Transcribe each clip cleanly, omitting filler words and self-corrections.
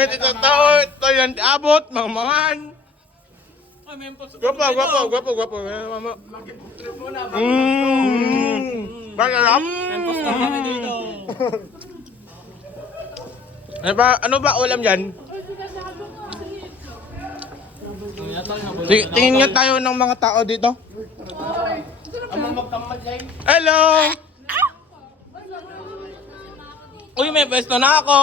Ito tao, ito yan abot, mangan. Gwapo. Masarap. Ano ba ulam dyan? Tingin nga tayo ng mga tao dito. Hello! Uy, may pwesto na ako.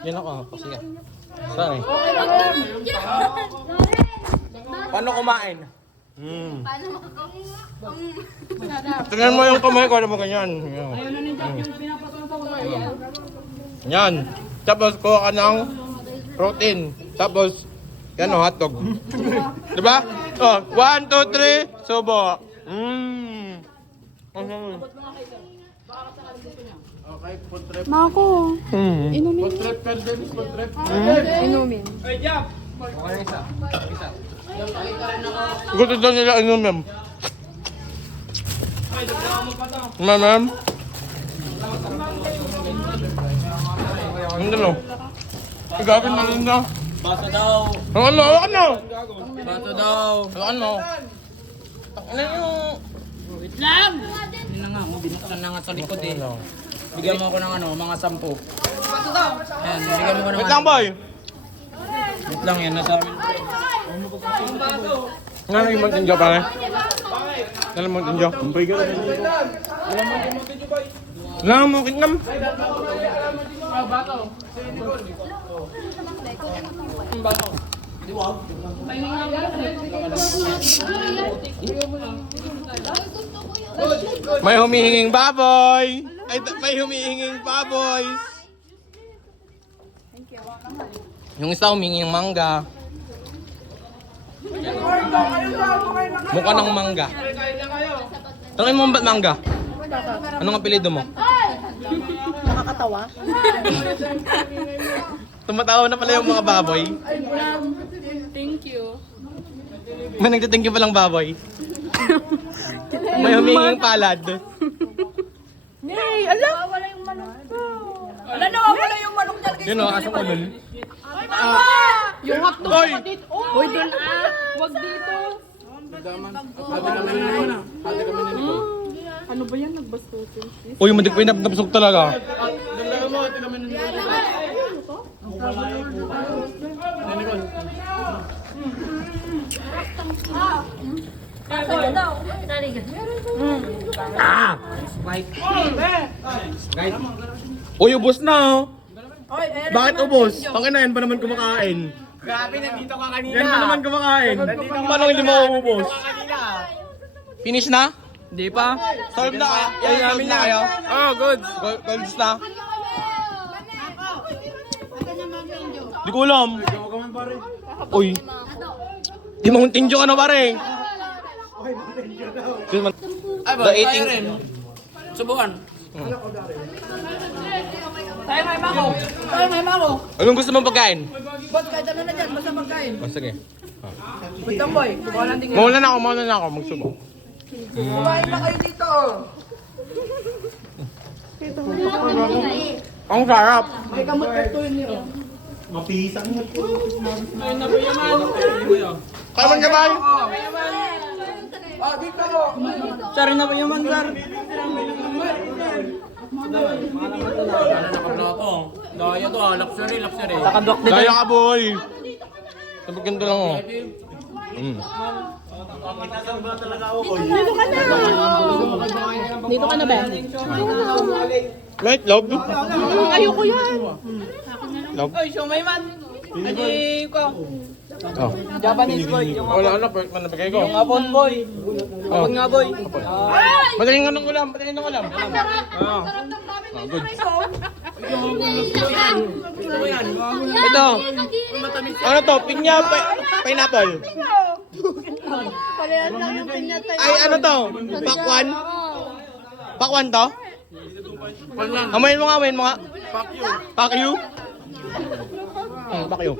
Yan ako, sige. Sorry. Paano kumain? Tingnan mo yung kamay ko, ano mo ganyan. Yan. Tapos kuha ka ng protein. Tapos, yan o, hotdog. Diba? Oh, 1, 2, 3, subo. Okay, food trip. Mako. Inumin. Food trip, Perdemis, food trip. Inumin. Okay, isa. Gusto daw nila inumin. Ma'am. Ano no? Gagawin na rin na. Baso daw. Ano? Baso daw. Ano? Ano yung... Wait lang! Hindi na nga, binuksan na nga sa likod eh. Bigyan mo ako ng mga 10. Ayan, bigyan mo ko ng Wait lang, boy. Wait lang, yan nasa amin. Nga nang yung magtinjo pa rin? Nga nang magtinjo? Wala mo kinam. May humihinging baboy. Ay, may humihinging baboy. Yung isa huminging mangga. Mukha ng mangga. Tangin mo ba't mangga? Anong apelido mo? Nakakatawa. Tumatawa na pala yung mga baboy. Thank you. May nagtithank you palang baboy. May huminging palad. Yay! Alam! Wala yung manok ko. Wala na, wala yung manok niya. Yun o, asang ulol. Yung hotdog Oy! pa dito. Uy, dun Wag dito. Ano ba yan? Nagbastusin. Uy, madig pa yung napusok talaga. Ah! Uy, ubos na oh. Bakit ubos? Tangin na yan pa naman kumakain. Grabe, nandito ka kanina. Yan pa naman kumakain. Paano hindi mo ubos? Finish na? Hindi pa. Solve na kayo? Solve na kayo? Oh, good. Golds na? Di ko alam. Uy. Di Mountain Dew ka na pare. Ay, ba? The eating. Subukan. Tayo may mako. Anong gusto mong pagkain? Ba't kahit ano na dyan? Basta pagkain. Oh, sige. Wait lang boy. Subukan lang din. Mauna na ako. Magsubo. Kumain na kayo dito. Ang sarap. May kamot ka to yun niyo. Ay, nabayaman. Kaman ka ba? Ah, dito. Sir, nabayaman, sir. Ano nakaplato? Daya to luxury. Takadok Daya ka boy. Sabi ganito lang oh. Dito ka na ba? Light love? Ayoko yan. Love? Oy, shumay man. Aji ko. Oh. Japanese boy. Wala na, perfect man nabigay ko. Apon boy. Oh. Apon nga boy. Madaling nga ng ulam, madaling ng ulam. Ah. Ah, good. Ito. Ano to? Pinya, pineapple. Parehas lang yung pinyata. Ay, ano to? Pakwan? Pakwan to? Amayin mo nga. Fuck you. Fuck you? Fuck you.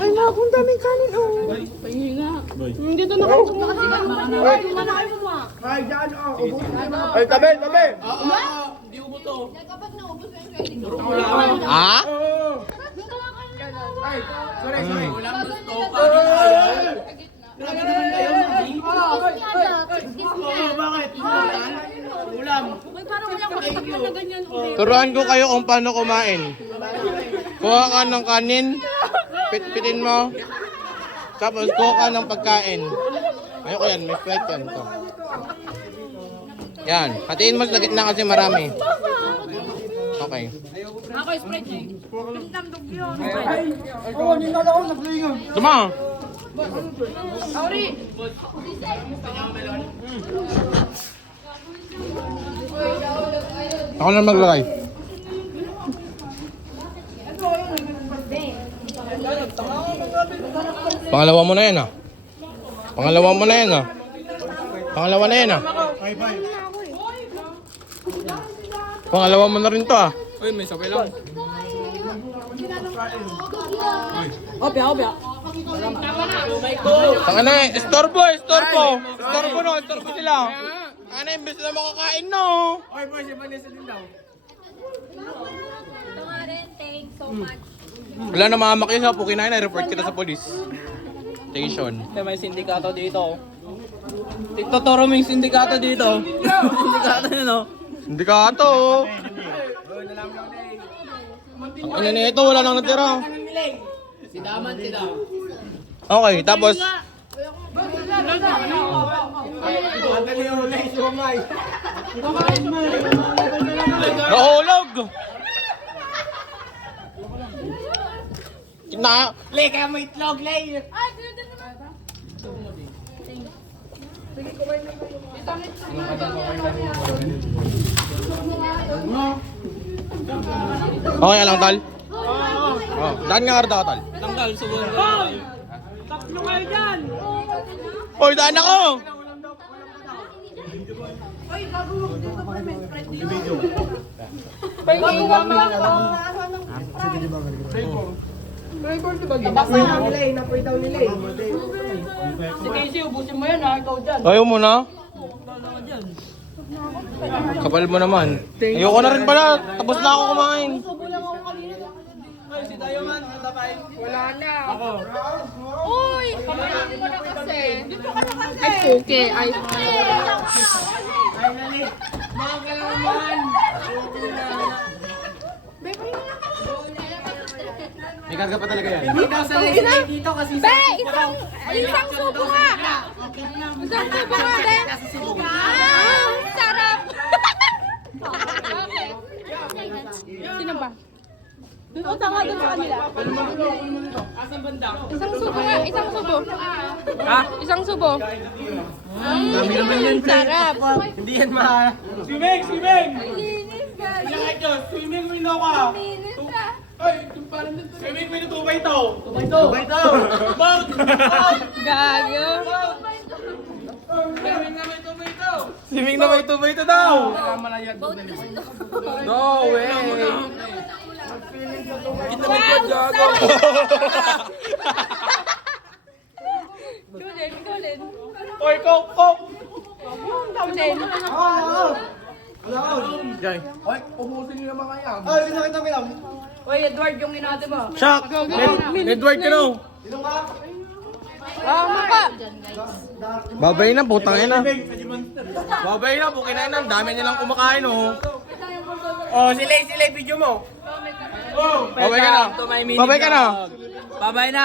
Ay, naku, ang daming kanin, oh. Pahinga. Dito na kayo. Ay, tabi, tabi! Hindi ubo to. Ah? Sorry. Ulam gusto ka. Grabe naman kayo, Mami. Bakit? Ulam. Ay, parang walang makita na ganyan. Turuan ko kayo kung paano kumain. Kuha ka ng kanin, pitpitin mo, tapos kuha ka ng pagkain. Ayoko yan, may flight yan. Ito. Yan, hatiin mo sa gitna kasi marami. Okay. Ako, spread eh. Tumtambog yun. Tuma! Sorry. Ako na maglagay. Pangalawa mo na yan ah. Pangalawa mo na yan ah. Pangalawa na yan ah. Pangalawa mo na rin to ah. Uy, may sabay lang. Taka na eh. Estorbo, estorbo. Estorbo no, estorbo sila. Taka na, imbes na makakain no. Oy, boy, si Vanessa din daw. Thanks so much. Wala na mahamak yun sa Pukinain, i-report kita sa police station. May sindikato dito. Titotoro mo yung sindikato dito. Sindikato yun, no? Hindi ka ato. Ang ina nito, wala nang natira. Si Daman, si Dam. Okay, tapos nahulog. Na, Le, kaya mo itlog, Le. okay lang, tal. Oh, daan nga karta ka, tal. Tanggal, subuhan ko. Hoy, daan ako! Si Casey, ubusin mo yan, ha? Ikaw dyan. Ayaw mo na? Kapal mo naman. Ayoko na rin pala. Tapos na ako kumain. Ay, si Diamond, natapay. Wala na. Uy! Kamarami mo na kasi. Dito ka na kasi. Ay, okay. Ay, Mga kalaman. May karga pa talaga yan. Hindi daw sa next dito kasi Be! Isang subo nga! Isang subo nga, Be! Ah! Sarap! Sino ba? Doon o tanga doon sa kanila. Asan banda? Isang subo nga, isang subo. Ha? Isang subo. Sarap. Hindi yan ma... Swimming! Swimming! Linis ka. Ilang Diyos, swimming window ka! Linis ka. Ay, swimming window, tubay to! Tubay to! Tubay to! Boat! Gago. Swimming na may tubay to! Swimming na may tubay ito daw. No way! Kulin, kulin. Hoy, kok, kok. Kulin. Uy, Edward, yung inate mo. Shaq, Edward ka no. Ah, maka. Babay na, putang ina. Babay na, pukinain na. Dami nilang kumakain oh. Oh, sila, video mo. Babay ka na. Babay ka na. Babay na.